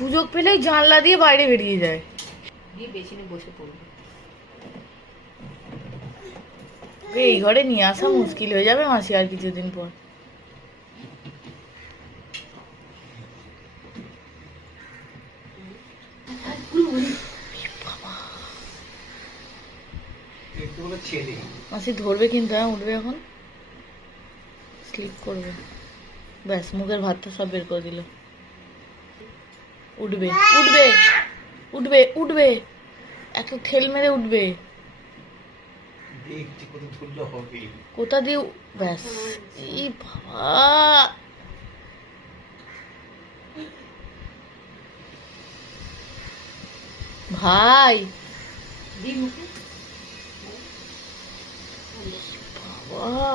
সুযোগ পেলেই জানলা দিয়ে বাইরে বেরিয়ে যায়। দিয়ে বেসিনে বসে পড়বে। এই ঘরে নিয়ে আসা মুশকিল হয়ে যাবে মাসি আর কিছুদিন পর। মাসি ধরবে কিন্তু, হ্যাঁ উঠবে এখন, স্লিপ করবে। ব্যাস মুখের ভাতটা সব বের করে দিল। উঠবে উঠবে উঠবে উঠবে, একটা ঠেল মেরে উঠবে। কোথা দিয়ে ব্যাস। এই বাবা, ভাই দি মুখে বাবা।